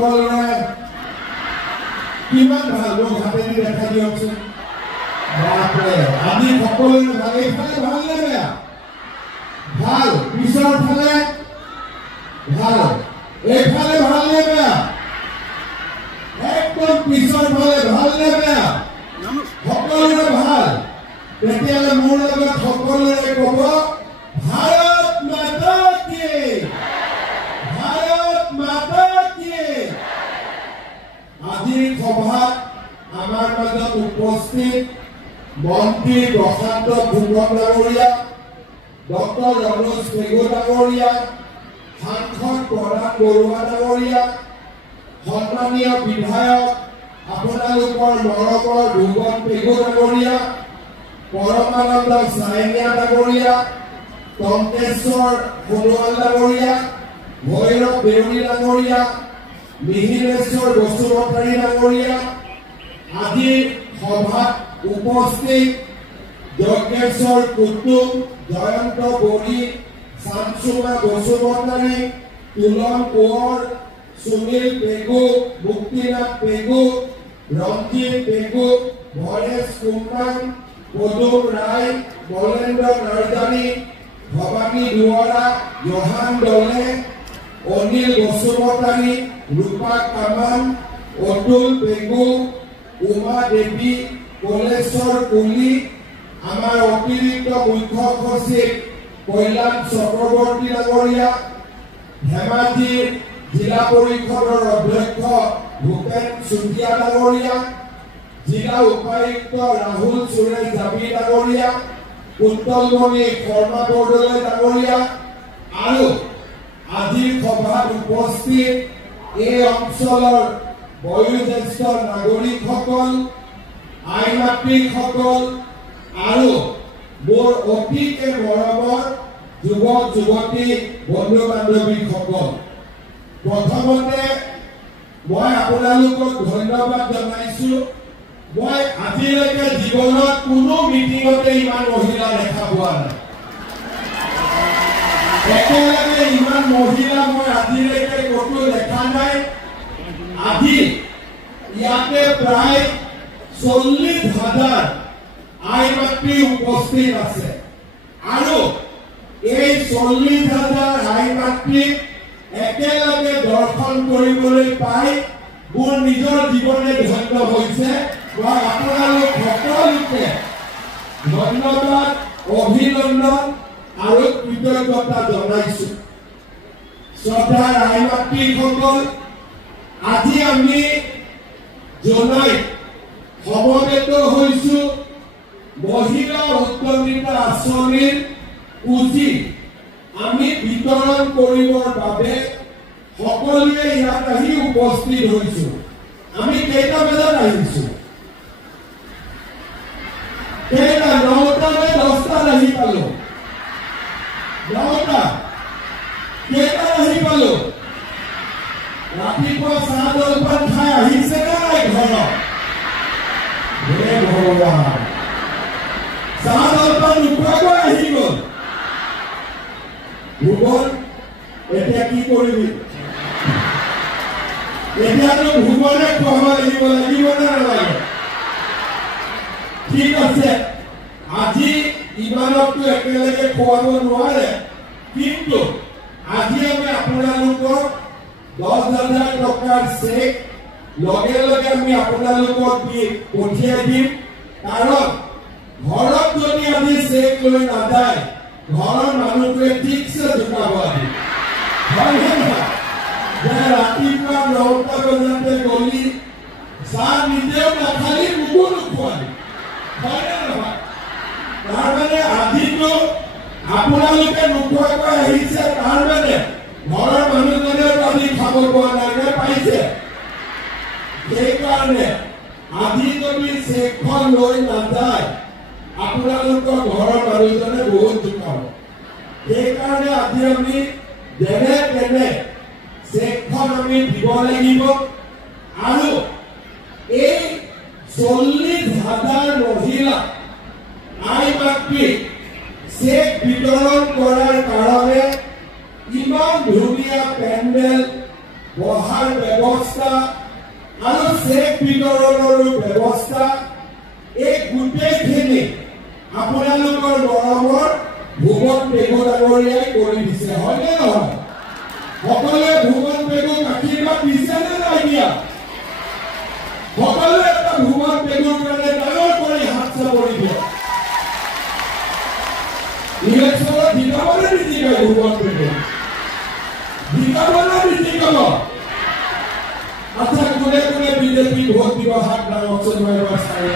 সকলোৰে কিমান ভাল মোক হাতেদি দেখা দিয়কচোন বাপৰে আজি সকলোৰে ভাল এইফালে ভাল নে বেয়া ভাল পিছৰ ফালে ভাল এইফালে ভাল নে বেয়া একদম পিছৰ ফালে ভাল নে বেয়া সকলোৰে ভাল তেতিয়াহ'লে মোৰ লগত সকলোৰে ক'ব ভাৰত মাতা কি ভাৰত মাতা কি আজিৰ সভাত আমাৰ মাজত উপস্থিত মন্ত্ৰী প্ৰশান্ত ফুকন ডাঙৰীয়া ডক্টৰ ৰমেশ পেগু ডাঙৰীয়া সাংসদ প্ৰধান বৰুৱা ডাঙৰীয়া সন্মানীয় বিধায়ক আপোনালোকৰ মৰমৰ ভুৱন পেগু ডাঙৰীয়া পৰমানন্দ চাইনিয়া ডাঙৰীয়া টংকেশ্বৰ সোণোৱাল ডাঙৰীয়া ভৈৰৱ দেউৰী ডাঙৰীয়া মিহিৰেশ্বৰ বসুমতাৰী ডাঙৰীয়া আজি সভাত উপস্থিত যজ্ঞেশ্বৰ কুটুম জয়ন্ত বড়ি শামসুমা বসুমতাৰী তুলন কোঁৱৰ সুনীল পেগু মুক্তিনাথ পেগু ৰঞ্জিত পেগু ভৰেশ কুমাৰ পদুম ৰায় বলেন্দ্ৰ নাৰ্জানী ভৱানী দুৱৰা জহান দলে অনিল বসুমতাৰী ৰূপা কামান অতুল পেগু উমা দেৱী কলেশ্বৰ কুলি আমাৰ অতিৰিক্ত মুখ্য সচিব কল্যাণ চক্ৰৱৰ্তী ডাঙৰীয়া ধেমাজি জিলা পৰিষদৰ অধ্যক্ষ ভূপেন চুতীয়া ডাঙৰীয়া জিলা উপায়ুক্ত ৰাহুল সুৰেশ জাবি ডাঙৰীয়া উত্তলমণি শৰ্মা বৰদলৈ ডাঙৰীয়া আৰু আজিৰ সভাত উপস্থিত এই অঞ্চলৰ বয়োজ্যেষ্ঠ নাগৰিকসকল আই মাতৃসকল আৰু মোৰ অতিকে মৰমৰ যুৱক যুৱতী বন্ধু বান্ধৱীসকল প্ৰথমতে মই আপোনালোকক ধন্যবাদ জনাইছো মই আজিলৈকে জীৱনত কোনো মিটিঙতে ইমান মহিলা দেখা পোৱা নাই একেলগে ইমান মহিলা মই আজিলৈকে ক'তো দেখা নাই আজি ইয়াতে প্ৰায় 40,000 আই মাতৃ উপস্থিত আছে আৰু এই 40,000 আই মাতৃক একেলগে দৰ্শন কৰিবলৈ পাই মোৰ নিজৰ জীৱনে ধন্য হৈছে মই আপোনালোক সকলোকে ধন্যবাদ অভিনন্দন আৰু কৃতজ্ঞতা জনাইছো শ্ৰদ্ধাৰ আই মাতৃসকল আজি আমি জনাই সমবেত হৈছো মহিলা উদ্যমিতা আঁচনিৰ পুঁজি আমি বিতৰণ কৰিবৰ বাবে সকলোৱে ইয়াত আহি উপস্থিত হৈছো আমি কেইটা বজাত আহিছো কেইটা 9টা নে 10টাত আহি পালো 9টা কেইটা আহি পালো ৰাতিপুৱা চাহ জলপান খাই আহিছে নাই ঘৰত হে ভগৱান চাহ জলপান নোখোৱাকৈ আহি গ'ল ভুৱন এতিয়া কি কৰিবি এতিয়াতো ভুৱনে খুৱাব লাগিব নে নালাগে ঠিক আছে আজি ইমানকতো একেলগে খুৱাব নোৱাৰে কিন্তু আজি আমি আপোনালোকক 10,000 টকাৰ চেক লগে লগে আমি আপোনালোকক পঠিয়াই দিম কাৰণ ঘৰত যদি আমি চেক লৈ নাযায় ঘৰৰ মানুহটোৱে ঠিকছে জোকাব আজি ৰাতিপুৱা 9টা বজাতে গলি চাহ নিজেও নাখালি মোকো নোখোৱালি হয়নে নহয় তাৰমানে আজিতো আপোনালোকে নোখোৱাকৈ আহিছে তাৰমানে ঘৰৰ মানুহজনেও আজি খাব পোৱা নাই নে পাইছে সেইকাৰণে আজি যদি চেকখন লৈ নাযায় আপোনালোকৰ ঘৰৰ মানুহজনে বহুত জোকাব সেইকাৰণে আজি আমি যেনে তেনে চেকখন আমি দিব লাগিব আৰু এই 40,000 মহিলা আই মাতৃক চেক বিতৰণ কৰাৰ কাৰণে ইমান ধুনীয়া পেণ্ডেল বহাৰ ব্যৱস্থা আৰু চেক বিতৰণৰ ব্যৱস্থা এই গোটেইখিনি আপোনালোকৰ মৰমৰ ভুৱন পেগু ডাঙৰীয়াই কৰি দিছে, হয়নে নহয়? সকলোৱে ভুৱন পেগুক আশীৰ্বাদ দিছে নে নাই দিয়া? সকলোৱে এটা ভুৱন পেগুৰ কাৰণে ডাঙৰ কৰি হাত চাপৰি দিয়ে। ইলেকশ্যনত জিকাবনে নিজিকায় ভুৱন পেগু? জিকাবনে নিজিকাব? আচ্ছা, কোনে কোনে বিজেপি ভোট দিব? হাত ডাঙৰচোন মাৰিব চাই।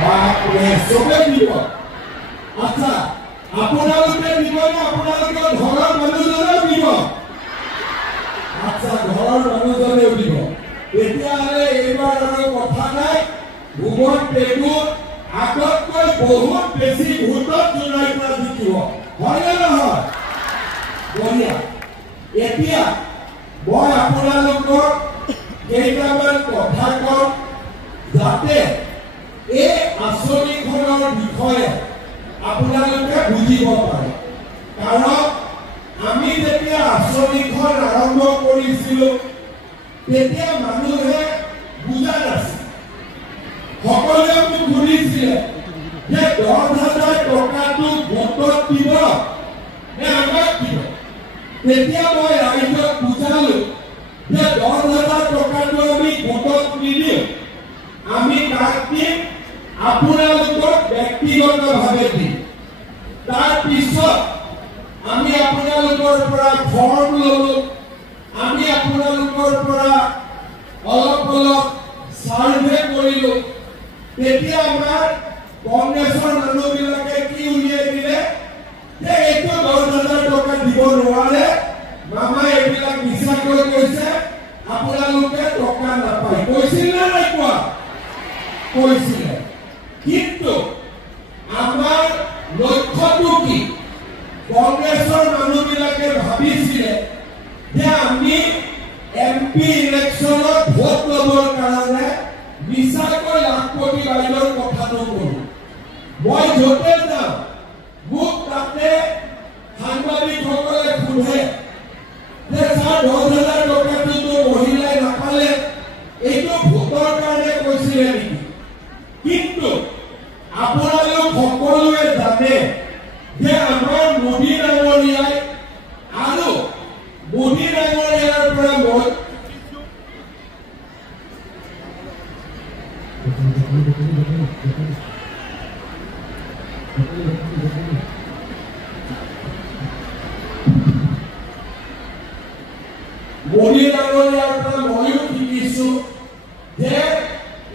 বাপৰে, চবে দিব। আচ্ছা, আপোনালোকে দিব নে আপোনালোকৰ ঘৰৰ মানুহজনেও দিব? আচ্ছা, ঘৰৰ মানুহজনেও দিব। তেতিয়াহ'লে এইবাৰ আৰু কথা নাই, ভুৱন পেগু আগতকৈ বহুত বেছি ভোটত জোনাইৰ পৰা জিকিব, হয়নে নহয়? বঢ়িয়া। এতিয়া মই আপোনালোকক কেইটামান কথা কম যাতে এই আঁচনিখনৰ বিষয়ে আপোনালোকে বুজিব পাৰে। কাৰণ আমি যেতিয়া আঁচনিখন আৰম্ভ কৰিছিলো তেতিয়া মানুহে বুজা নাছিল। সকলোৱে মোক সুধিছিলে যে 10,000 টকাটো ভোটত দিব নে আমাক দিব? তেতিয়া মই ৰাইজক বুজালো যে 10,000 টকাটো আমি ভোটত নিদিওঁ, আমি তাক দিম আপোনালোকক ব্যক্তিগতভাৱে দিম। তাৰপিছত আমি আপোনালোকৰ পৰা ফৰ্ম ললো, আমি আপোনালোকৰ পৰা অলপ অলপ সাৰ্ভে কৰিলো। তেতিয়া আমাৰ কংগ্ৰেছৰ মানুহবিলাকে কি উলিয়াই দিলে যে এইটো 10,000 টকা দিব নোৱাৰে, মামাই এইবিলাক মিছাকৈ কৈছে, আপোনালোকে টকা নাপায়। কৈছিল নে নাই কোৱা? কৈছিলে। কিন্তু আমাৰ লক্ষ্যটো কি? কংগ্ৰেছৰ মানুহবিলাকে ভাবিছিলে যে আমি MP ইলেকশ্যনত ভোট ল'বৰ কাৰণে মিছাকৈ লাখপতি বাইদেউৰ কথাটো কৰো। মই য'তে যাওঁ মোক তাতে সাংবাদিকসকলে সোধে যে ছাৰ 10,000 টকাটো মহিলাই নাপালে, এইটো ভোটৰ কাৰণে কৈছিলে নেকি? কিন্তু আপোনালোক সকলোৱে জানে যে আমাৰ মোদী ডাঙৰীয়াই আৰু মোদী ডাঙৰীয়াৰ পৰা মই মোদী ডাঙৰীয়াৰ পৰা ময়ো শিকিছো যে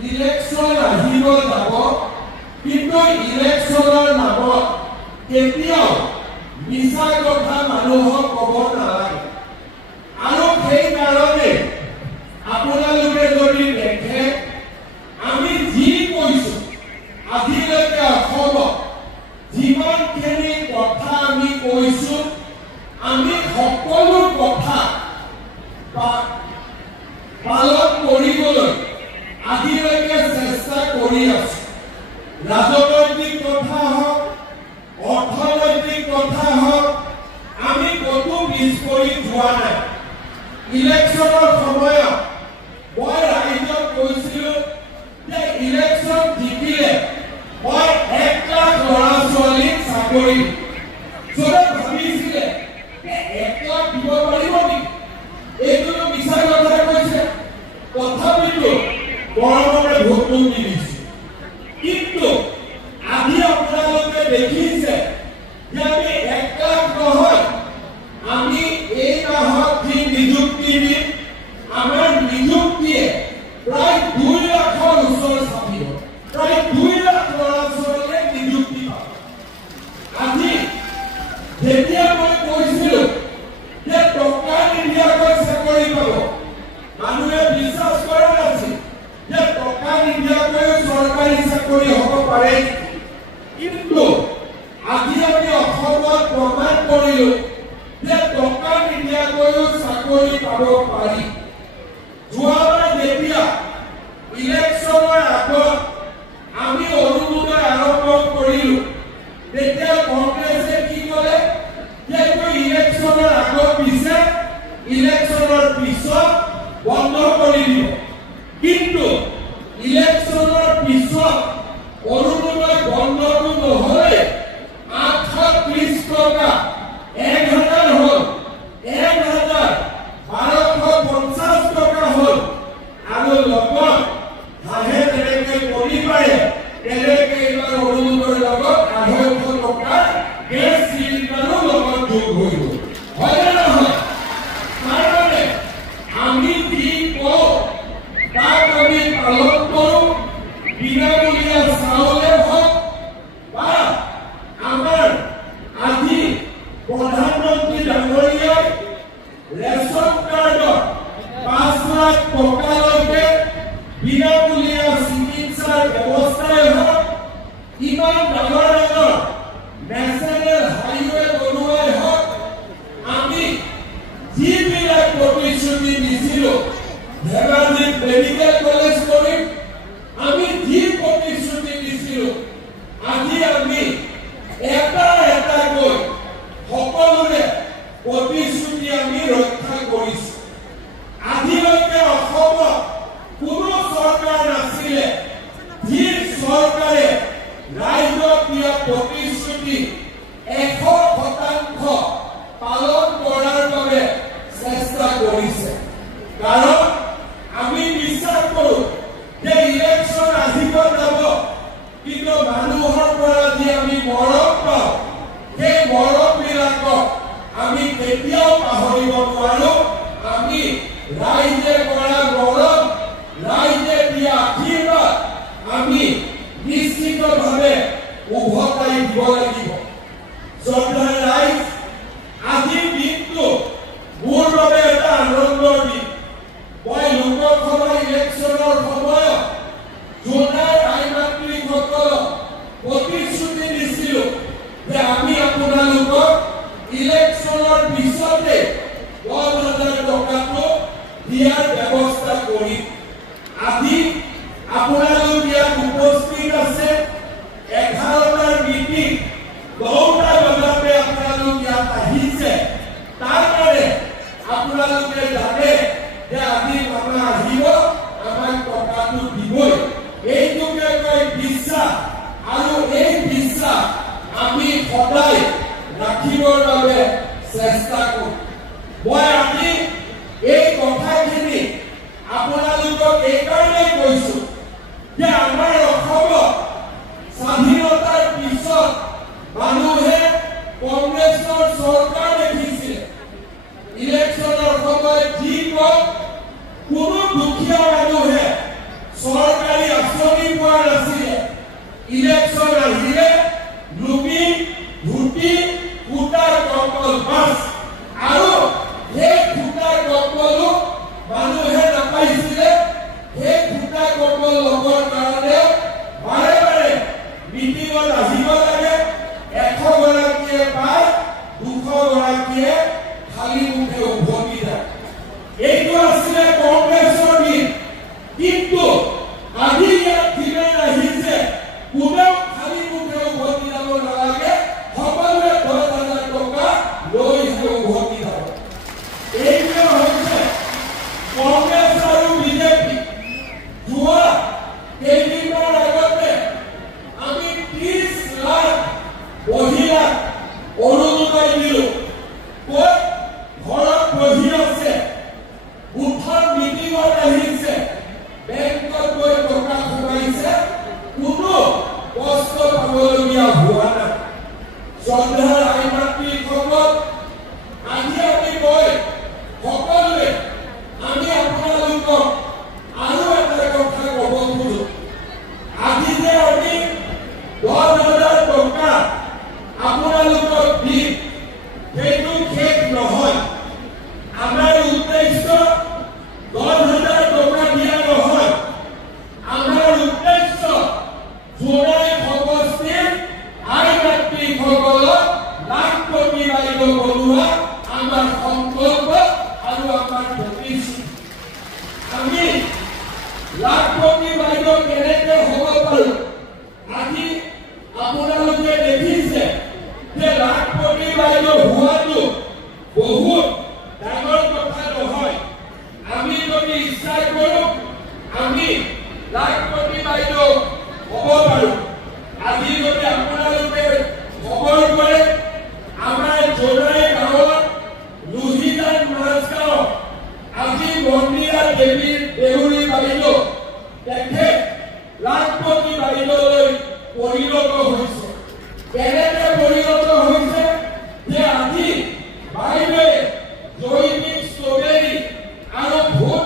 ইলেকশ্যন আহিব যাব, কিন্তু ইলেকশ্যনৰ নামত কেতিয়াও মিছা কথা মানুহক ক'ব নালাগে। আৰু সেইকাৰণে আপোনালোকে যদি দেখে আমি যি কৈছো আজিলৈকে অসমত যিমানখিনি কথা আমি কৈছো, আমি সকলো কথা পালন কৰিবলৈ আজিলৈকে চেষ্টা কৰি আছো। ৰাজনৈতিক কথা হওক, অৰ্থনৈতিক কথা হওক, আমি ক'তো পিছ পৰি যোৱা নাই। ইলেকশ্যনৰ সময়ত মই ৰাইজক কৈছিলো যে ইলেকশ্যন জিকিলে মই 1 লাখ ল'ৰা ছোৱালীক চাকৰি। চবে ভাবিছিলে যে 1 লাখ দিব পাৰিব নেকি? এইটোতো মিছা কথা কৈছে। তথাপিতো গৰমৰে ভোটটো দি দিছে। কিন্তু আজি আপোনালোকে দেখিছে যে আমি 1 লাখ নহয়, আমি এই মাহত যি নিযুক্তি দিম, আমাৰ নিযুক্তিয়ে প্ৰায় 2 লাখৰ ওচৰ চাপিব। প্ৰায় 2 লাখ ল'ৰা ছোৱালীয়ে নিযুক্তি পাব। আজি যেতিয়া মই কৈছিলো যে টকা নিদিয়াকৈ চাকৰি পাব, মানুহে বিশ্বাস কৰা নাছিল যে টকা নিদিয়াকৈ চৰকাৰী চাকৰি হ'ব পাৰে। কিন্তু আজি আমি অসমত প্ৰমাণ কৰিলো যে টকা নিদিয়াকৈও চাকৰি পাব পাৰি। যোৱাবাৰ যেতিয়া ইলেকশ্যনৰ আগত আমি অৰুণোদয় আৰম্ভ কৰিলো, তেতিয়া কংগ্ৰেছে কি ক'লে যে ইলেকশ্যনৰ আগত পিছে, ইলেকশ্যনৰ পিছত যি কওঁ তাক আমি পালন কৰোঁ। বিনামূলীয়া চাউলে হওক বা আমাৰ আজি প্ৰধানমন্ত্ৰী ডাঙৰীয়াই ৰেচন কাৰ্ডত 5 লাখ টকালৈকে বিনামূলীয়া চিকিৎসাৰ ব্যৱস্থাই হওক, ইমান ডাঙৰ ডাঙৰ নেশ্যনেল হাইৱে বনোৱাই হওক, আমি যিবিলাক প্ৰতিশ্ৰুতি দিছিলোঁ, ধেমাজিত মেডিকেল কলেজ কৰিম, আমি যি প্ৰতিশ্ৰুতি দিছিলোঁ, আজি আমি এটা এটাকৈ সকলোৰে প্ৰতিশ্ৰুতি আমি ৰক্ষা কৰিছোঁ। আজিলৈকে অসমত কোনো চৰকাৰ নাছিলে যি চৰকাৰে ৰাইজক দিয়া প্ৰতিশ্ৰুতি 100% পালন কৰাৰ বাবে চেষ্টা কৰিছে। কাৰণ আমি বিশ্বাস কৰোঁ যে ইলেকশ্যন আহিব যাব, কিন্তু মানুহৰ পৰা যি আমি মৰম পাওঁ, সেই মৰমবিলাকক আমি কেতিয়াও পাহৰিব নোৱাৰো। আমি ৰাইজে কৰা মৰম, ৰাইজে দিয়া আশীৰ্বাদ আমি নিশ্চিতভাৱে উভতাই দিব লাগিব। শ্ৰদ্ধাৰ ৰাইজ, আজিৰ দিনটো মোৰ বাবে এটা আনন্দৰ দিন। মই লোকসভা ইলেকশ্যনৰ সময়ত জোনাই আইমাতৃসকলক প্ৰতিশ্ৰুতি দিছিলোঁ যে আমি আপোনালোকক ইলেকশ্যনৰ পিছতে 10,000 টকাটো দিয়াৰ ব্যৱস্থা কৰিম। আজি আপোনালোক ইয়াত উপস্থিত আছে। 11টাৰ মিটিং 9টা বজাতে আপোনালোক ইয়াত আহিছে। তাৰ কাৰণে আপোনালোকে জানে যে আজি মামা আহিব, আমাক টকাটো দিবই। এইটোকে কয় বিশ্বাস, আৰু এই বিশ্বাস আমি সদায় ৰাখিবৰ বাবে চেষ্টা কৰোঁ। মই আজি এই কথাখিনি আপোনালোকক এইকাৰণে কৈছোঁ যে আমাৰ অসমত স্বাধীনতাৰ পিছত মানুহে কংগ্ৰেছৰ চৰকাৰ দেখিছিলে। ইলেকশ্যনৰ সময়ত যি কয়, কোনো দুখীয়া মানুহে চৰকাৰী আঁচনি পোৱা নাছিলে। ইলেকশ্যন আহিলে লুবি ধুতি সূতাৰ কম্বল বাছ, আৰু সেই সূতাৰ কম্বলো মানুহে নাপাইছিলে। সেই সূতা কম্বল ল'বৰ কাৰণে বাৰে বাৰে মিটিঙত আহিব লাগে। 100 গৰাকীয়ে পায়, 200 গৰাকীয়ে খালী মুখে উভতি যায়। এইটো আছিলে কংগ্ৰেছৰ দিন। কিন্তু আজি ইয়াত যিমান আহিছে, কোনেও খালী মুখে উভতি যাব নালাগে, সকলোৱে 10,000 টকা লৈহে উভতি যাব। এইটোৱে হৈছে কংগ্ৰেছ আৰু বিজেপি। যোৱা কেইদিনমান আগতে আমি 30 লাখ মহিলাক অৰুণোদয় দিলোঁ। ক'ত ঘৰত বহি আছে, গোটৰ মিটিঙত আহিছে, বেংকত গৈ টকা সোমাইছে, কোনো কষ্ট পাবলগীয়া হোৱা নাই। শ্ৰদ্ধাৰ আইমাতৃসকল, আজি আমি গৈ সকলোৱে আমি আপোনালোকক আৰু এটা কথা ক'ব খোজোঁ। আজি যে আমি 10,000 টকা আপোনালোকক দিম, সেইটো শেষ নহয়। আমাৰ উদ্দেশ্য 10,000 টকা দিয়া নহয়। আমাৰ উদ্দেশ্য জোনাই সমষ্টিৰ আইমাতৃসকলক লাখপতি বাইদেউ বনোৱা আমাৰ সংকল্প আৰু আমাৰ প্ৰতিশ্ৰুতি। আমি লাখপতি বাইদেউ কেনেকৈ হ'ব পাৰোঁ? আজি আপোনালোকে দেখিছে যে লাখপতি বাইদেউ হোৱাটো বহুত ডাঙৰ কথা নহয়। আমি যদি ইচ্ছা কৰোঁ, আমি লাখপতি বাইদেউ হ'ব পাৰোঁ। আজি যদি আপোনালোকে খবৰ কৰে, আমাৰ জোনাই গাঁৱত লুহিদান মাছগাঁও আজি মন্দিৰা দেউৰী বাইদেউ তেখেত লাখপতি বাইদেউলৈ পৰিণত হৈছে। কেনেকৈ পৰিণত হৈছে? যে আজি বাইদেৱে জৈৱিক ষ্ট্ৰবেৰী আৰু ভোট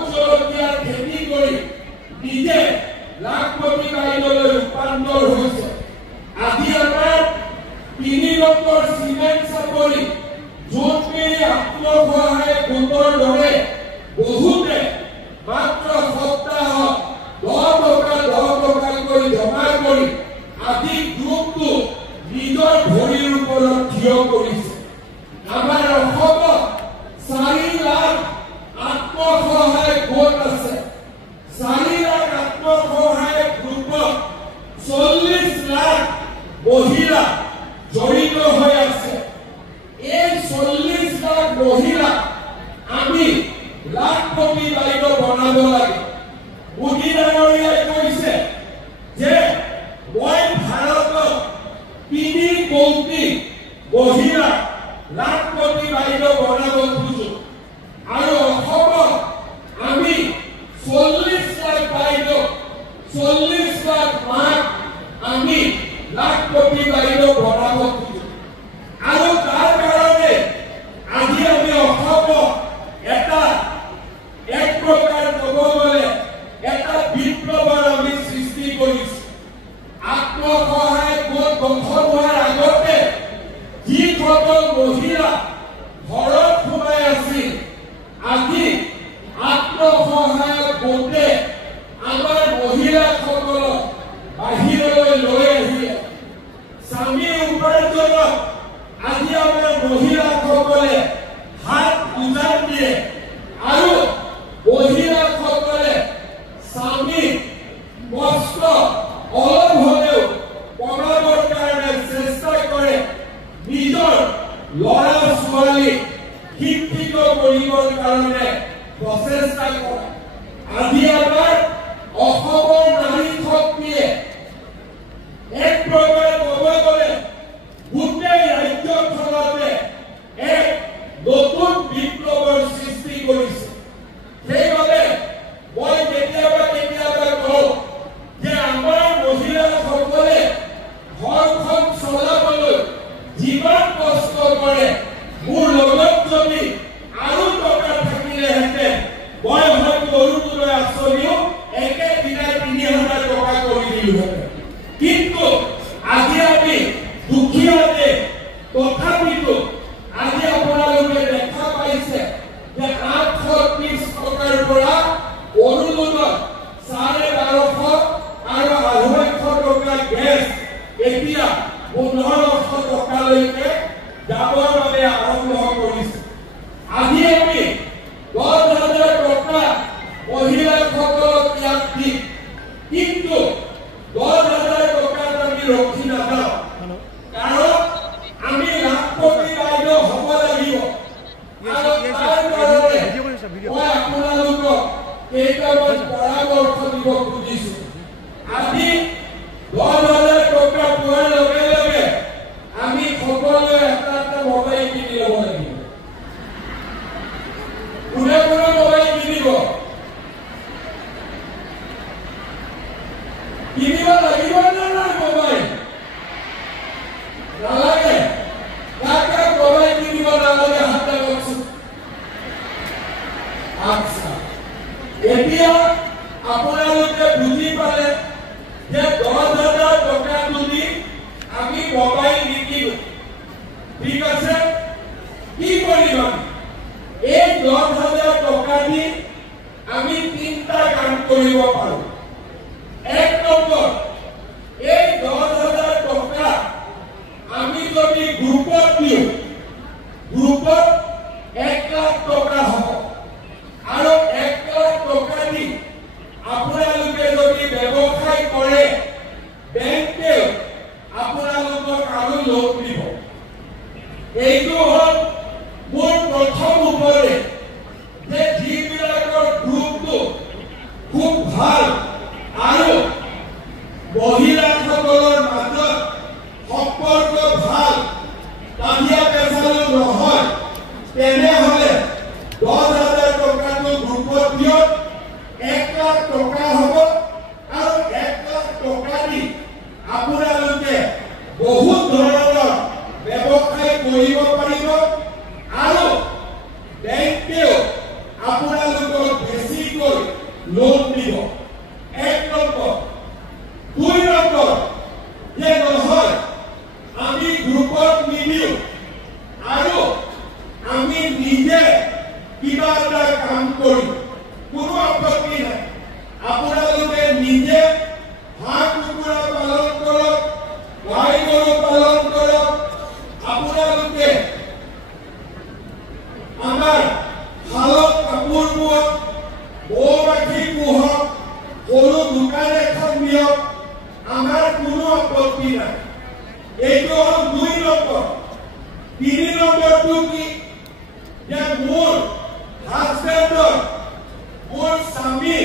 বনাব লাগে মোদী ডাঙৰীয়াই কৈছে যে মই ভাৰতত 3 কোটি মহিলা লাখপতি বাইদেউ বনাব খুজো আৰু অসমত আমি 40 লাখ বাইদেউ 40 লাখ মাক আমি লাখপতি বাইদেউ বনাব খুজো আৰু তাৰ কাৰণে আজি আমি অসমত এটা এক প্ৰকাৰ ক'ব গ'লে এটা বিপ্লৱৰ আমি সৃষ্টি কৰিছো আত্মসহায়ক গোট গঠন হোৱাৰ আগতে যিসকল মহিলা ঘৰত সোমাই আছিল আজি আত্মসহায়ক গোটে আমাৰ মহিলাসকলক বাহিৰলৈ লৈ আহিলে স্বামী উপাৰ্জনত আজি আমাৰ মহিলাসকলে হাত উজান দিয়ে আৰু মহিলাসকলে স্বামী কষ্ট অলপ হ'লেও কমাবৰ কাৰণে চেষ্টা কৰে নিজৰ ল'ৰা ছোৱালী শিক্ষিত কৰিবৰ কাৰণে প্ৰচেষ্টা কৰে আজি আমাৰ অসমৰ নাৰী শক্তিয়ে এক প্ৰকাৰ ক'ব গ'লে গোটেই ৰাজ্যখনতে এক নতুন বিপ্লৱৰ সৃষ্টি কৰিছে সেইবাবে মই কেতিয়াবা কওঁ যে আমাৰ মহিলাসকলে ঘৰখন চলাবলৈ যিমান কষ্ট কৰে মোৰ লগত যদি আৰু টকা থাকিলেহেঁতেন মই হয়তো অৰুণোদয় আঁচনিও একেদিনাই 3,000 টকা কৰি দিলোহেঁতেন কিন্তু আজি আমি দুখীয়া দেশ তথাপিতো আজি আপোনালোকে দেখা পাইছে যে 830 টকাৰ পৰা অৰুণোদয় 1250 আৰু 250 টকা গেছ এতিয়া 1500 টকালৈকে যাবৰ বাবে আৰম্ভ কৰিছে আজি আমি 10,000 টকা মহিলাসকলক ইয়াত দি কিন্তু 10,000 টকাত আমি ৰখি নাযাওঁ কাৰণ আমি লাখপতি বাইদেউ হ'ব লাগিব আৰু তাৰ কাৰণে মই আপোনালোকক কেইটামান পৰামৰ্শ দিব খুজিছো আজি 10,000 টকা পোৱাৰ লগে লগে আমি সকলোৱে এটা মোবাইল কিনি ল'ব লাগিব কোনে কোনে মোবাইল কিনিব কিনিব লাগিব নে নাই মোবাইল নালাগে কাকা মোবাইল কিনিব নালাগে হাত লগাওকচোন আচ্ছা এতিয়া আপোনালোকে বুজি পালে যে 10,000 টকা যদি আমি মোবাইল নিকিনো ঠিক আছে কি কৰিম এই 10,000 টকা দি আমি 3টা কাম কৰিব পাৰোঁ এক নম্বৰ এই 10,000 টকা আমি যদি গ্ৰুপত দিওঁ গ্ৰুপত 1 লাখ টকা হ'ব আৰু 1 লাখ টকা দি আপোনালোকে যদি ব্যৱসায় কৰে বেংকে আপোনালোকক আৰু লোন দিব এইটো হ'ল মোৰ প্ৰথম উপদেশ যে যিবিলাকৰ গ্ৰুপটো খুব ভাল আৰু মহিলাসকলৰ মাজত সম্পৰ্ক ভাল কাজিয়া পেচালো নহয় তেনেহ'লে 10,000 টকাটো গ্ৰুপত দিয়ক 1 লাখ টকা হ'ব আৰু 1 লাখ টকা দি আপোনালোকে বহুত ধৰণৰ ব্যৱসায় কৰিব পাৰিব আৰু বেংকেও আপোনালোকক বেছিকৈ লোন দিব 1 নম্বৰ 2 নম্বৰ যে নহয় আমি গ্ৰুপত নিদিওঁ আৰু আমি নিজে কিবা এটা কাম কৰিম কোনো আপত্তি নাই আপোনালোকে নিজে হাঁহ কুকুৰা পালন কৰক গাই গৰু পালন কৰক আপোনালোকে আমাৰ শালত কাপোৰ বোৱক মৌ মাখি পোহক সৰু দোকান এখন দিয়ক আমাৰ কোনো আপত্তি নাই এইটো হ'ল 2 নম্বৰ 3 নম্বৰটো কি যে মোৰ হাজবেণ্ডৰ মোৰ স্বামী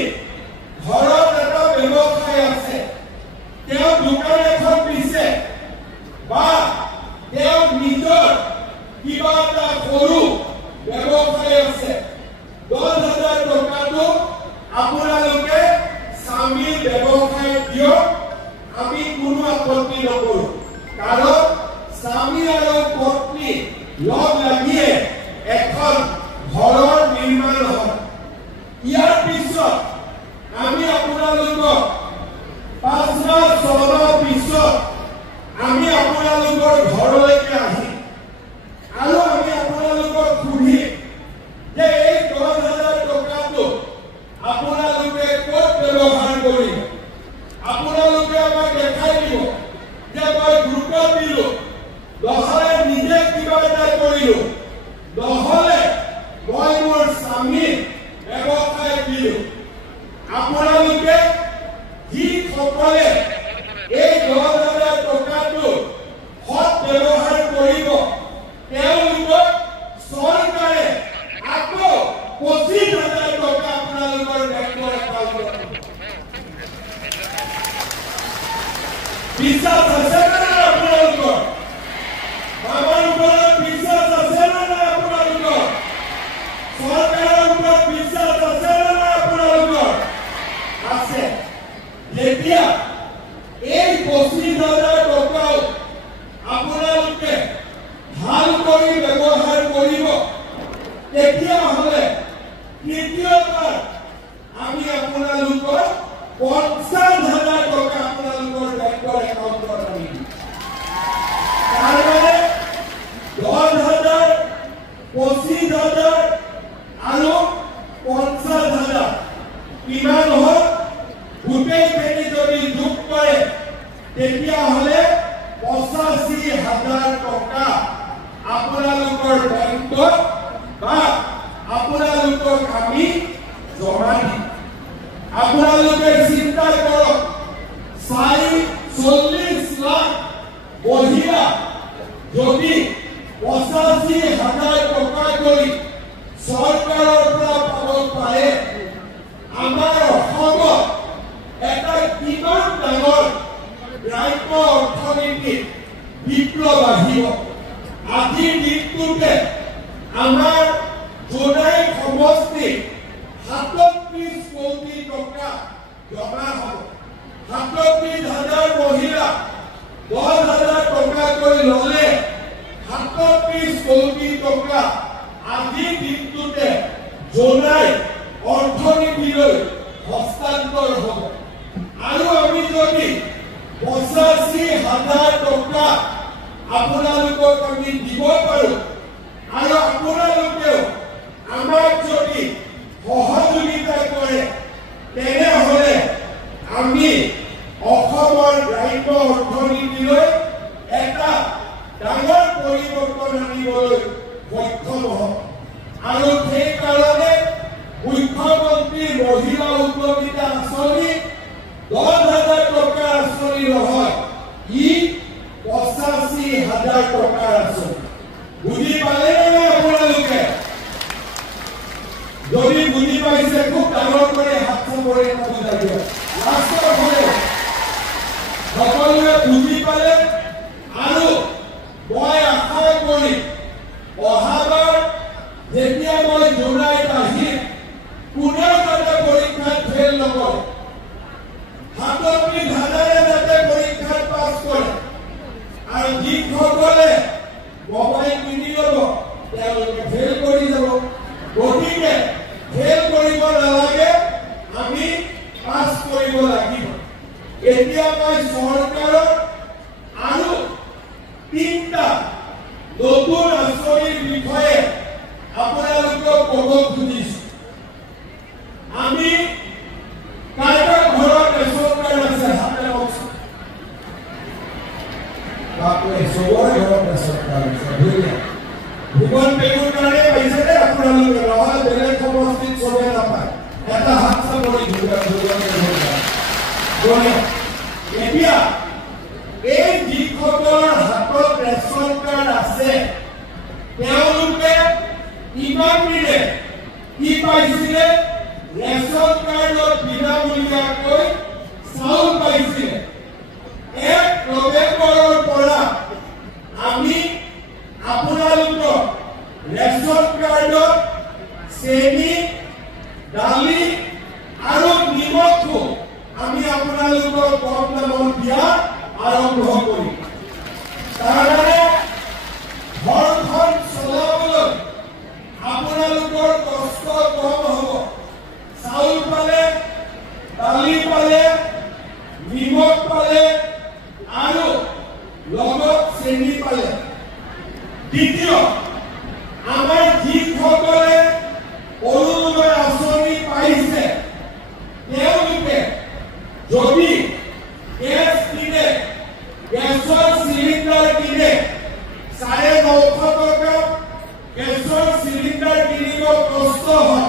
ঘৰত এটা ব্যৱসায় আছে, তেওঁ দোকান এখন দিছে বা তেওঁ নিজৰ কিবা এটা সৰু ব্যৱসায় আছে, 10,000 টকাটো আপোনালোকে স্বামীৰ ব্যৱসায় দিয়ক, আমি কোনো আপত্তি নকৰোঁ। কাৰণ স্বামী আৰু পত্নী লগ লাগিয়ে এখন ঘৰৰ নিৰ্মাণ হয়। ইয়াৰ পিছত আমি আপোনালোকক 5 মাহ 6 মাহ পিছত আমি আপোনালোকৰ ঘৰলৈকে আহিম আৰু আমি আপোনালোকক সুধিম যে এই 10,000 টকাটো আপোনালোকে ক'ত ব্যৱহাৰ কৰিব। আপোনালোকে আমাক দেখাই দিব যে মই গ্ৰুপত দিলোঁ, নহ'লে নিজে কিবা এটা কৰিলোঁ, নহ'লে মই মোৰ স্বামীক ব্যৱসায় দিলোঁ। আপোনালোকে যিসকলে এই 10,000 টকাটো সৎ ব্যৱহাৰ কৰিব, তেওঁলোকক চৰকাৰে আকৌ 25,000 টকা আপোনালোকৰ বেংকৰ একাউণ্টত বিশ্বাস আছে নে নাই আপোনালোকৰ? আমাৰ ওপৰত বিশ্বাস আছে নে নাই আপোনালোকৰ? চৰকাৰৰ ওপৰত বিশ্বাস আছে নে নাই আপোনালোকৰ? আছে। যেতিয়া এই 25,000 টকাও আপোনালোকে ভাল কৰি ব্যৱহাৰ কৰিব, তেতিয়াহ'লে তৃতীয়বাৰ আমি আপোনালোকৰ 50,000 টকা আপোনালোকৰ বেংকৰ একাউণ্টত আনি দিম। তাৰমানে 10,000, 25,000 আৰু 50,000 কিমান হ'ল? গোটেইখিনি যদি যোগ কৰে তেতিয়াহ'লে 85,000 টকা আপোনালোকৰ বেংকত বা আপোনালোকক আমি জমা দিম। আপোনালোকে চিন্তা কৰক, 40 লাখ মহিলা যদি 85,000 টকা কৰি চৰকাৰৰ পৰা পাব পাৰে, আমাৰ অসমত এটা কিমান ডাঙৰ গ্ৰাম্য অৰ্থনীতিত বিপ্লৱ আহিব। আজিৰ দিনটোতে আমাৰ জোনাই সমষ্টিত 37 কোটি টকা জমা হ'ব। 37,000 মহিলা 10,000 টকা কৰি ল'লে 37 কোটি টকা আজিৰ দিনটোতে জোনাই অৰ্থনীতিলৈ হস্তান্তৰ হ'ব। আৰু আমি যদি 85,000 টকা আপোনালোকক আমি দিব পাৰোঁ আৰু আপোনালোকেও আমাক যদি সহযোগিতা কৰে, তেনেহ'লে আমি অসমৰ গ্ৰাম্য অৰ্থনীতিলৈ এটা ডাঙৰ পৰিৱৰ্তন আনিবলৈ সক্ষম হ'ম। আৰু সেইকাৰণে মুখ্যমন্ত্ৰী মহিলা উদ্যমিতা আঁচনি 10,000 টকাৰ আঁচনি নহয়, ই 85,000 টকাৰ আঁচনি। বুজি পালে নে আপোনালোকে? যদি বুজি পাইছে খুব ডাঙৰ কৰি হাত চাপৰি এটা বুজাই দিয়ক। লাষ্টৰ ফালে সকলোৱে বুজি পালে আৰু মই আশা কৰি অহাবাৰ যেতিয়া মই জোনাইত আহিম, কোনেও যাতে পৰীক্ষাত ফেইল নকৰে, 37,000 যাতে পৰীক্ষাত পাছ কৰে। আৰু যিসকলে মোবাইল কিনি ল'ব তেওঁলোকে ফেইল কৰি যাব। গতিকে ফেইল কৰিব নালাগে, আমি পাছ কৰিব লাগিব। এতিয়া মই চৰকাৰৰ আৰু 3টা নতুন আঁচনিৰ বিষয়ে আপোনালোকক ক'ব খুজিছোঁ। আমি কাৰোবাৰ ঘৰত ৰেচন কাৰ্ড আছে, হাতে লওকচোন। বাপৰে, চবৰে ঘৰত ৰেচন কাৰ্ড আছে। ভূগোল পেগুৰ কাৰণে পাইছে নে আপোনালোকে? নহ'লে বেলেগ সমষ্টিত চবে নাপায়। এটা হাত চাপৰি এতিয়া এই যিসকলৰ হাতত ৰেচন কাৰ্ড আছে, তেওঁলোকে ইমান দিনে কি পাইছিলে? ৰেচন বিনামূলীয়াকৈ চাউল পাইছিলে 1 নৱেম্বৰৰ পৰা আমি আপোনালোকক ৰেচন কাৰ্ডত চেনি দালি আৰু নিমখো আমি আপোনালোকক কম দামত দিয়া আৰম্ভ কৰিম তাৰমানে ঘৰখন চলাবলৈ আপোনালোকৰ কষ্ট কম হ'ব চাউল পালে দালি পালে নিমখ পালে আৰু লগত চেনি পালে দ্বিতীয় আমাৰ যিসকলে অৰুণোদয় আঁচনি পাইছে তেওঁলোকে যদি গেছ কিনে গেছৰ চিলিণ্ডাৰ কিনে 950 টকা গেছৰ চিলিণ্ডাৰ কিনিব কষ্ট হয়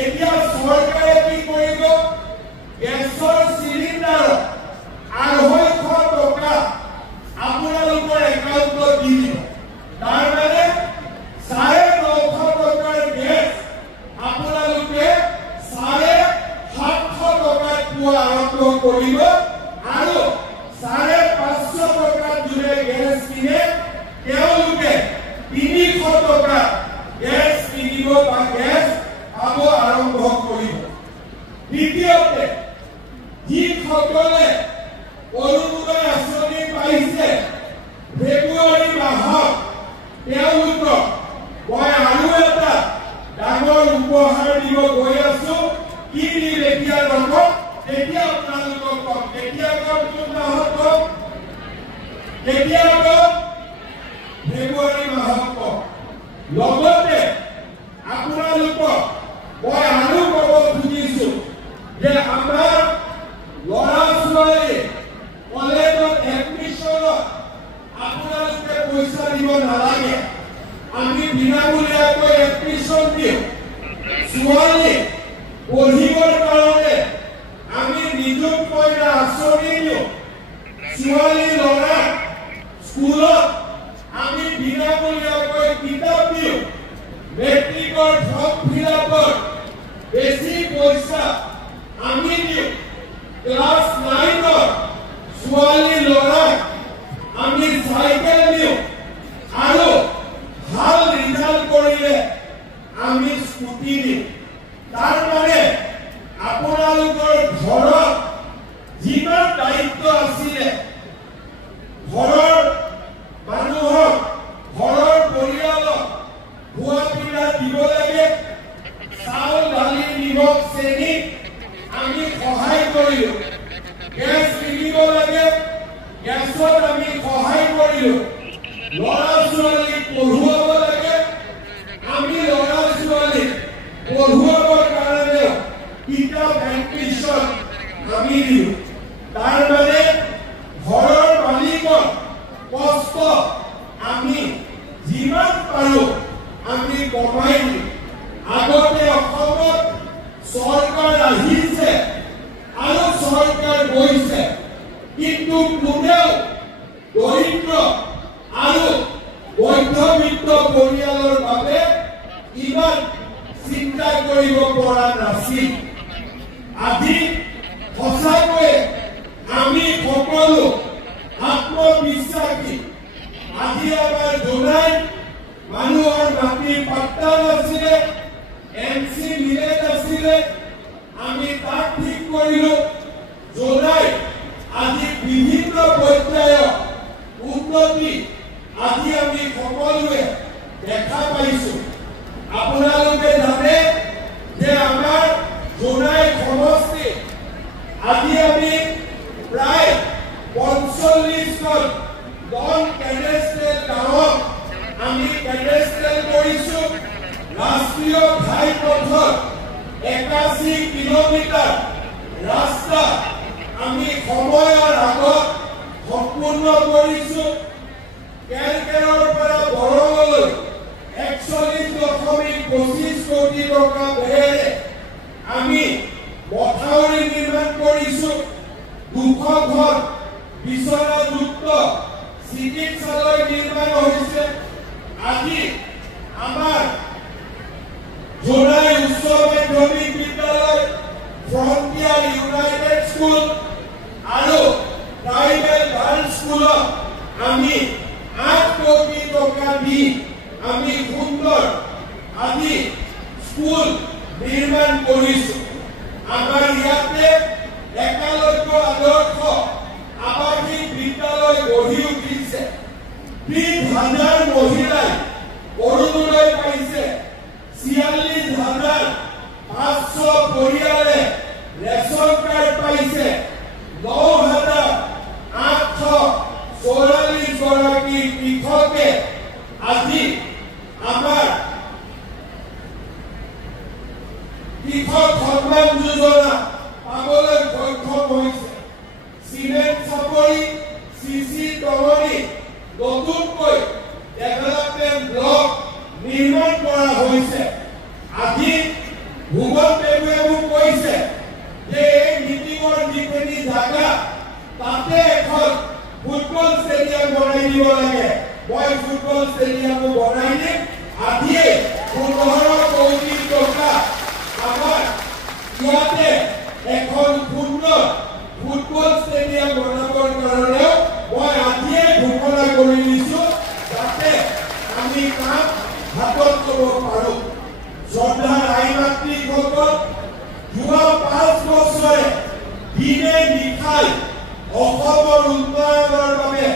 এতিয়া চৰকাৰে কি কৰিব গেছৰ চিলিণ্ডাৰ 250 টকা আপোনালোকৰ একাউণ্টত দি দিব তাৰমানে 950 টকাৰ গেছ আপোনালোকে 750 টকাত পোৱা আৰম্ভ কৰিব আৰু 550 টকাত যোনে গেছ কিনে তেওঁলোকে 300 টকা গেছ কিনিব বা গেছ পাব আৰম্ভ কৰিব দ্বিতীয়তে যিসকলে অৰুণোদয় আঁচনি পাইছে ফেব্ৰুৱাৰী মাহত তেওঁলোকক মই আৰু এটা ডাঙৰ উপহাৰ দিব গৈ আছো কি দিম এতিয়া নকম তেতিয়া আপোনালোকক কম কেতিয়া কম কোন মাহত কম কেতিয়া কম ফেব্ৰুৱাৰী মাহত কম লগতে আপোনালোকক মই আৰু ক'ব খুজিছো যে আমাৰ ল'ৰা ছোৱালী কলেজত এডমিশ্যনত আপোনালোকে পইচা দিব নালাগে আমি বিনামূলীয়াকৈ এডমিশ্যন দিওঁ ছোৱালী পঢ়িবৰ কাৰণে আমি নিযুত মইনা আঁচনি দিওঁ ছোৱালী ল'ৰা স্কুলত আমি বিনামূলীয়াকৈ কিতাপ দিওঁ মেট্ৰিকৰ ফৰ্ম ফিলআপৰ বেছি পইচা আমি দিওঁ ক্লাছ 9ৰ ছোৱালী ল'ৰাক আমি চাইকেল দিওঁ আৰু ভাল ৰিজাল্ট কৰিলে আমি স্কুটি দিওঁ তাৰমানে আপোনালোকৰ ঘৰত যিমান দায়িত্ব আছিলে ঘৰৰ মানুহক ঘৰৰ পৰিয়ালক খোৱা পিনা দিব লাগে চাউল দালি নিমখ চেনি আমি সহায় কৰিলো গেছ কিনিব লাগে গেছত আমি সহায় কৰিলো ল'ৰা ছোৱালীক পঢ়ুৱাব লাগে আমি ল'ৰা ছোৱালীক পঢ়ুৱাবৰ কাৰণে কিতাপ এডমিশ্যন আমি দিওঁ তাৰমানে ঘৰৰ মালিকৰ কষ্ট আমি যিমান পাৰো আমি কমাই দিওঁ আগতে অসমত চৰকাৰ আহিছে আৰু চৰকাৰ গৈছে কিন্তু কোনেও দৰিদ্ৰ আৰু মধ্যবিত্ত পৰিয়ালৰ বাবে ইমান চিন্তা কৰিব পৰা নাছিল আজি সঁচাকৈয়ে আমি সকলো আত্মবিশ্বাসী আজি আমাৰ জোনাই মানুহৰ মাটিৰ পাত্তা নাছিলে এমচি মিলে নাছিলে আমি তাক ঠিক কৰিলো জোনাই আজি বিভিন্ন পৰ্যায়ত উন্নতি আজি আমি সকলোৱে দেখা পাইছো আপোনালোকে জানে যে আমাৰ জোনাই সমষ্টি আজি আমি প্ৰায় 45খন নন কেডেষ্ট্ৰিয়েল গাঁৱত আমি কেডেষ্ট্ৰিয়েল কৰিছো ৰাষ্ট্ৰীয় ঘাইপথত 81 কিলোমিটাৰ ৰাস্তা আমি সময়ৰ আগত সম্পূৰ্ণ কৰিছো কেৰকেৰৰ পৰা বৰঙলৈ 41.25 কোটি টকা ব্যয়েৰে আমি মথাউৰি নিৰ্মাণ কৰিছো 200 ঘৰ বিচনাযুক্ত চিকিৎসালয় নিৰ্মাণ হৈছে আজি আমাৰ জোনাই উচ্চ মাধ্যমিক বিদ্যালয় ফ্ৰন্টিয়াৰ আমাৰ ইয়াতে একালব্য আদৰ্শ আৱাসিক বিদ্যালয় গঢ়ি উঠিছে। 30,000 মহিলাই অৰুণোদয় পাইছে। 46,500 পৰিয়ালে ৰেচন কাৰ্ড পাইছে। 9,844 গৰাকী কৃষকে আজি আমাৰ কৃষক সন্মান যোজনা পাবলৈ সক্ষম হৈছে। চিমেণ্ট চাপৰি চিচি তলনি নতুনকৈ ডেভেলপমেণ্ট ব্লক নিৰ্মাণ কৰা হৈছে। আজি ভূগোল পেগুৱে মোক কৈছে যে এই মিটিঙৰ যিখিনি জাগা তাতে এখন ফুটবল ষ্টেডিয়াম বনাই দিব লাগে। মই ফুটবল ষ্টেডিয়ামো বনাই দিম। আজিয়ে 15 কোটি টকা আমাৰ ইয়াতে এখন সুন্দৰ ফুটবল ষ্টেডিয়াম বনাবৰ কাৰণেও মই আজিয়ে ঘোষণা কৰি দিছো, যাতে আমি কাম হাতত ল'ব পাৰোঁ। শ্ৰদ্ধাৰ আই মাতৃসকল, যোৱা 5 বছৰে দিনে নিশাই অসমৰ উন্নয়নৰ বাবে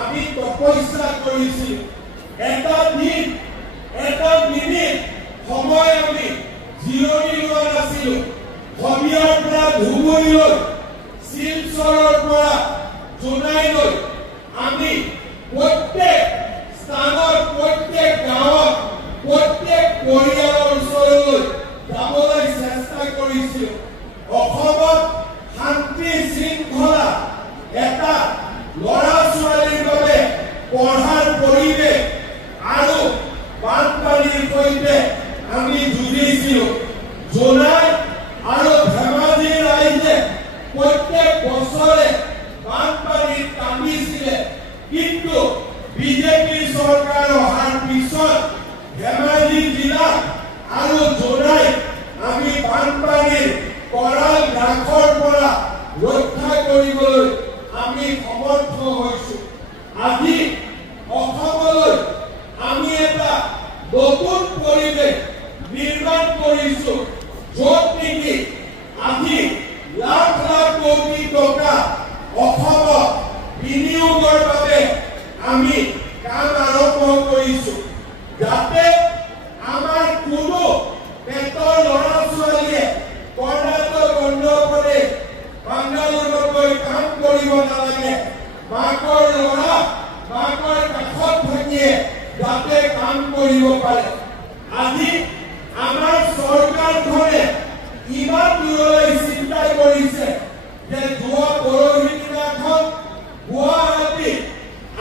আমি তপস্যা কৰিছিলোঁ। এটা দিন এটা মিনিট সময় আমি জিৰণি লোৱা নাছিলোঁ। হবিয়াৰ পৰা ধুবুৰীলৈ, শিলচৰৰ পৰা জোনাইলৈ আমি প্ৰত্যেক স্থানত, প্ৰত্যেক গাঁৱত, প্ৰত্যেক পৰিয়ালৰ ওচৰলৈ যাবলৈ চেষ্টা কৰিছিলোঁ। অসমত শান্তি শৃংখলা, এটা ল'ৰা ছোৱালীৰ বাবে পঢ়াৰ পৰিৱেশ আৰু বানপানীৰ সৈতে আমি যুঁজিছিলোঁ। জোনাই আৰু ধেমাজি ৰাইজে প্ৰত্যেক বছৰে বানপানীত কান্দিছিলে, কিন্তু বিজেপি চৰকাৰ অহাৰ পিছত ধেমাজি জিলা আৰু জোনাই আমি বানপানীৰ কৰাল গ্ৰাসৰ পৰা ৰক্ষা কৰিবলৈ আমি সমৰ্থ হৈছোঁ। আজি অসমলৈ আমি এটা নতুন পৰিৱেশ নিৰ্মাণ কৰিছোঁ, য'ত নেকি আজি লাখ লাখ কোটি টকা অসমত বিনিয়োগৰ বাবে আমি কাম আৰম্ভ কৰিছোঁ, যাতে আমাৰ কোনো পেটৰ ল'ৰা ছোৱালীয়ে কৰ্ণাটক, অন্ধ্ৰপ্ৰদেশ, বাংগালুৰুলৈ কাম কৰিব নালাগে। মাকৰ ল'ৰা মাকৰ কাষত থাকিয়ে যাতে কাম কৰিব পাৰে। আজি আমাৰ চৰকাৰখনে ইমান দূৰলৈ চিন্তা কৰিছে যে যোৱা পৰহি দিনাখন গুৱাহাটীত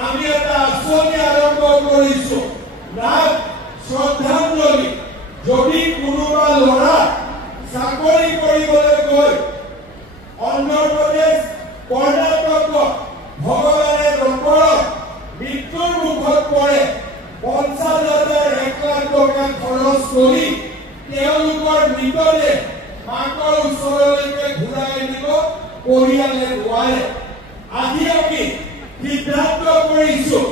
আমি এটা আঁচনি আৰম্ভ কৰিছোঁ, নাম শ্ৰদ্ধাঞ্জলি। যদি কোনোবা ল'ৰা চাকৰি কৰিবলৈ গৈ অন্ধ্ৰপ্ৰদেশ, কৰ্ণাটকত ভগৱানে নকৰক মৃত্যুৰ মুখত পৰে, 50,000, 1 লাখ টকা খৰচ কৰি তেওঁলোকৰ মৃতদেহ মাকৰ ওচৰলৈকে ঘূৰাই নিব পৰিয়ালে নোৱাৰে। আজি আমি সিদ্ধান্ত কৰিছোঁ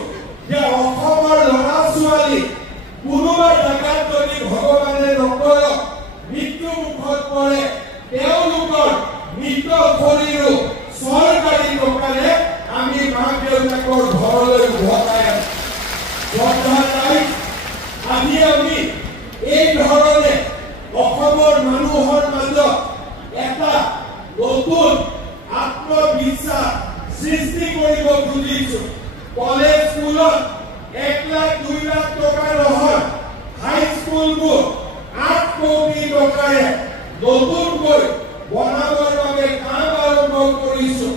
যে অসমৰ ল'ৰা ছোৱালী কোনোবা জেগাত যদি ভগৱানে নকৰক মৃত্যু মুখত পৰে, তেওঁলোকৰ মৃত শৰীৰো চৰকাৰী টকাৰে আমি মাক দেউতাকৰ ঘৰলৈ উভতাই আনিম। আজি আমি এই ধৰণে অসমৰ মানুহৰ মাজত এটা নতুন আত্মবিশ্বাস সৃষ্টি কৰিব খুজিছোঁ। কলেজ স্কুলত 1 লাখ 2 লাখ টকা নহয়, হাইস্কুলবোৰ 8 কোটি টকাৰে নতুনকৈ বনাবৰ বাবে কাম আৰম্ভ কৰিছোঁ।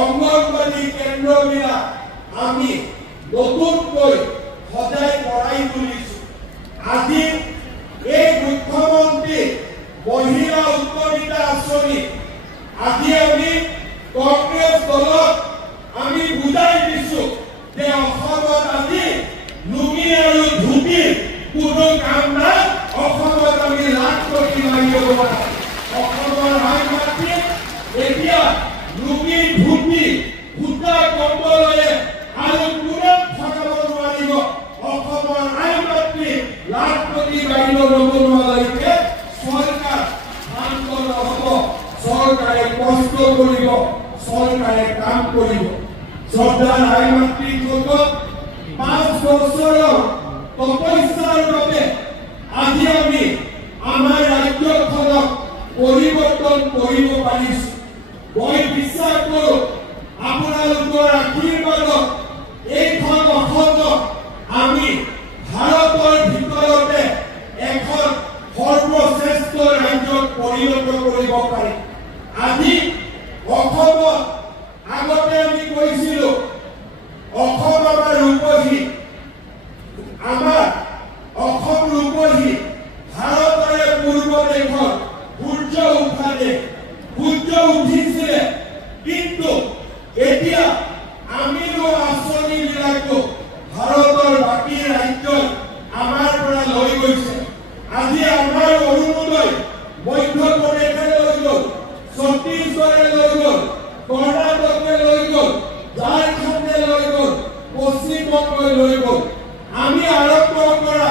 অংগনবাড়ী কেন্দ্ৰবিলাক আমি নতুনকৈ সজাই পৰাই তুলিছোঁ। আজি এই মুখ্যমন্ত্ৰী মহিলা উদ্যমিতা আঁচনি আজি আমি কংগ্ৰেছ দলক আমি বুজাই দিছোঁ যে অসমত আজি লুঙি আৰু ধুতিৰ কোনো কাম নাই। অসমত আমি লাখ কোটি মাৰিব নোৱাৰোঁ। অসমৰ আই মাতৃ এতিয়া লুঙি ধুতি সূতা কম্বলেৰে আৰু কোনেও ঠগাব নোৱাৰিব। অসমৰ আই মাতৃ লাখ কোটি মাৰিব নবনোৱালৈকে চৰকাৰ শান্ত নহ'ব। সৰকাৰে কষ্ট কৰিব সৰকাৰে কাম কৰিব শ্ৰদ্ধাৰ আই মাতৃ যোগ 5 বছৰৰ তপস্যাৰ বাবে আজি আমি আমাৰ ৰাজ্যখনক পৰিৱৰ্তন কৰিব পাৰিছো মই বিশ্বাস কৰোঁ আপোনালোকৰ আশীৰ্বাদত এইখন অসমক আমি ভাৰতৰ ভিতৰতে এখন সৰ্বশ্ৰেষ্ঠ ৰাজ্যত পৰিণত কৰিব পাৰিম আজি অসমত আগতে আমি কৈছিলোঁ অসম আমাৰ ৰূপহী আমাৰ অসম ৰূপহী ভাৰতৰে পূৰ্ব দেশত সূৰ্য উঠা দেশ সূৰ্য উঠিছিলে কিন্তু এতিয়া আমিও আঁচনিবিলাকো ভাৰতৰ বাকী ৰাজ্যত আমাৰ পৰা লৈ গৈছে আজি আমাৰ অৰুণোদয় মধ্যপ্ৰদেশে লৈ গ'ল ছত্তীশগড়ে লৈ গ'ল কৰ্ণাটকে লৈ গ'ল ঝাৰখণ্ডে লৈ গ'ল পশ্চিমবংগই লৈ গ'ল আমি আৰম্ভ কৰা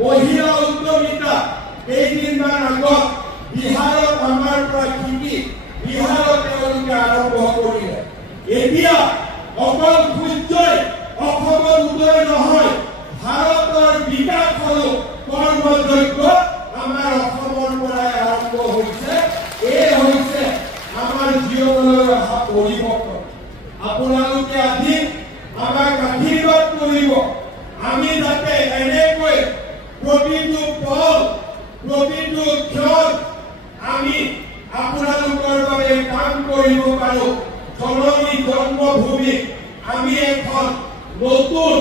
মহিলা উদ্যমিতা কেইদিনমান আগত বিহাৰত আমাৰ পৰা শিকি বিহাৰত তেওঁলোকে আৰম্ভ কৰিলে এতিয়া অকল সূৰ্যই অসমত উদয় নহয় ভাৰতৰ বিকাশ হলো কৰ্মযোগ্য আমাৰ অসমৰ পৰাই আৰম্ভ হৈছে এই হৈছে আমাৰ জীৱনৰ অহা পৰিৱৰ্তন আপোনালোকে আজি আমাক আশীৰ্বাদ কৰিব আমি যাতে এনেকৈ প্ৰতিটো পল প্ৰতিটো ক্ষণ আমি আপোনালোকৰ বাবে কাম কৰিব পাৰোঁ জননী জন্মভূমি আমি এখন নতুন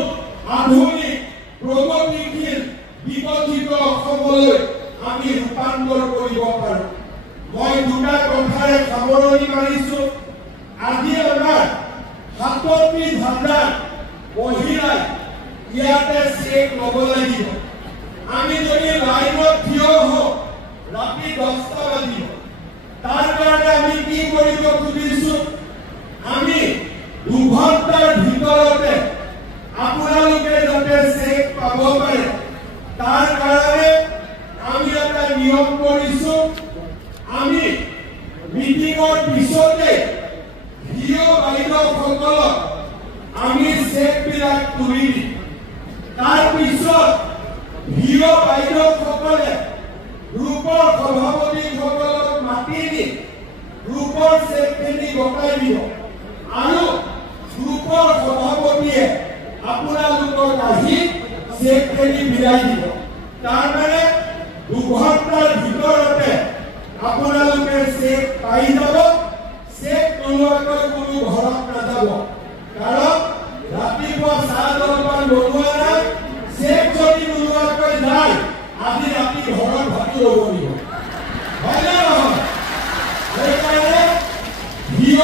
আধুনিক প্ৰগতিশীল বিকশিত অসমলৈ আমি ৰূপান্তৰ কৰিব পাৰোঁ মই দুটা কথাৰে সামৰণি মাৰিছো আজি আমাৰ 37,000 মহিলাই ইয়াতে চেক ল'ব লাগিব আমি যদি লাইনত থিয় হওঁ ৰাতি 10টা বাজিব তাৰ কাৰণে আমি কি কৰিব খুজিছো আমি 2 ঘণ্টাৰ ভিতৰতে আপোনালোকে যাতে চেক পাব পাৰে তাৰ কাৰণে আমি এটা নিয়ম কৰিছো আমি মিটিঙৰ পিছতে ভিঅ বাইদেউসকলক আমি চেকবিলাক তুলি দিম তাৰ পিছত ভিঅ বাইদেউসকলে গ্ৰুপৰ সভাপতিসকলক মাতি দি গ্ৰুপৰ চেকখিনি গতাই দিব আৰু গ্ৰুপৰ সভাপতিয়ে আপোনালোকক আহি চেকখিনি বিলাই দিব তাৰমানে 2 ঘণ্টাৰ ভিতৰতে আপোনালোকে চেক পাই যাব চেক নোলোৱাকৈ কোনো ঘৰত নাযাব কাৰণ ৰাতিপুৱা চাহ জলপান বনোৱা নাই চেক যদি নোলোৱাকৈ যায় আজি ৰাতি ঘৰত ভাতো ল'ব লাগিব হয়নে নহয় সেইকাৰণে ভিঅ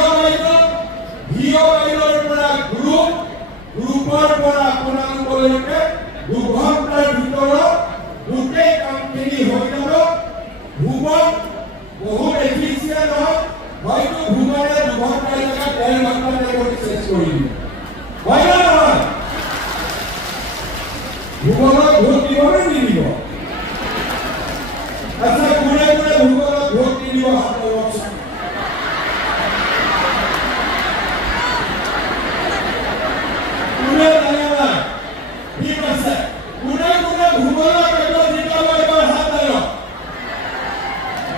বাইদেউৰ পৰা গ্ৰুপৰ পৰা আপোনালোকলৈকে 2 ঘণ্টাৰ ভিতৰত গোটেই কামখিনি হৈ যাব ভূগোল বহুত এফিচিয়েণ্ট হয় হয়তো ভূগোলে 2 ঘণ্টাৰ জেগাত 1.5 ঘণ্টাতে কৰি চেক কৰি দিব হয় নে নহয় ভূগোলত ভোট দিব নে নিদিব আচ্ছা কোনে কোনে ভূগোলত ভোট নিদিব হাত লওকচোন কোনে জানে না ঠিক আছে কোনে কোনে ভূগোলত পেপাৰ জিকাব এবাৰ হাত লওক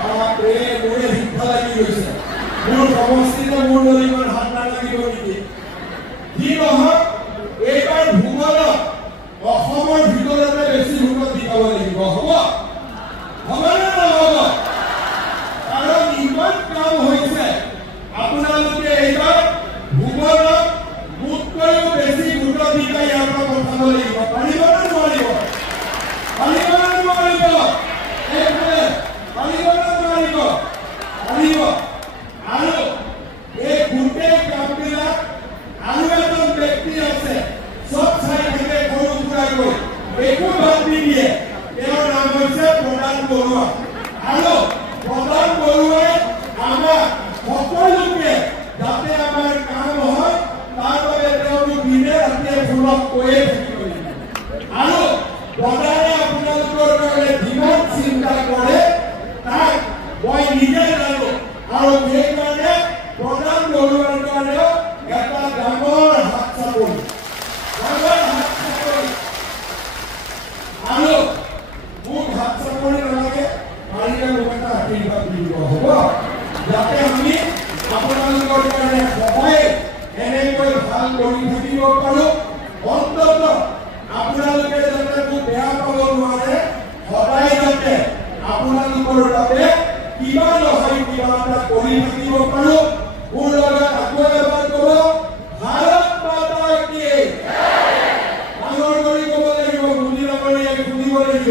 বাপৰে মোৰে শিক্ষা লাগি গৈছে মোৰ সমষ্টিতে মোৰ দলিমান হাত নালাগিব নেকি কি নহয় এইবাৰ ভূগোলত অসমৰ ভিতৰতে বেছি ভূগোল জিকাব লাগিব হ'ব হ'বনে নহ'ব কাৰণ ইমান কাম হৈছে আপোনালোকে এইবাৰ ভূগোলত মোতকৈও বেছি ভূগোল জিকাই ইয়াৰ পৰা পঠাব লাগিব পাৰিবনে নোৱাৰিব পাৰিবনে নোৱাৰিব এইফালে পাৰিবনে নোৱাৰিব পাৰিব আৰু এই গোটেই আৰু সেইকাৰণে প্ৰধান বৰুৱাৰ কাৰণেও এটা ডাঙৰ হাত চাপৰি আৰু মোক হাত চাপৰি নালাগে পাৰিলে মোক এটা আশীৰ্বাদ দিব হ'ব যাতে আমি আপোনালোকৰ কাৰণে সদায় এনেকৈ ভাল কৰি থাকিব পাৰোঁ অন্তত আপোনালোকে যাতে মোক বেয়া পাব নোৱাৰে সদায় যাতে আপোনালোকৰ বাবে কিবা নহয় কিবা এটা কৰি থাকিব পাৰোঁ মোৰ লগত আকৌ এবাৰ ক'ব ভাৰত মাতা কি ডাঙৰ কৰি ক'ব লাগিব বুজি নকৰি শুনিব লাগিব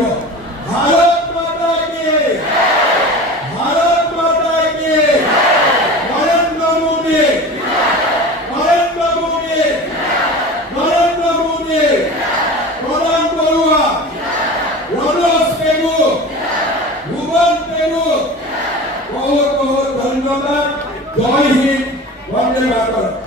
ভাৰত মাতা কি ভাৰত মাতা কি নৰেন্দ্ৰ মোদী নৰেন্দ্ৰ মোদী নৰেন্দ্ৰ মোদী প্ৰধান বৰুৱা ৰমেশ পেগু ভুৱন পেগু বহুত বহুত ধন্যবাদ জয় হিন্দ বন্দে মাতৰম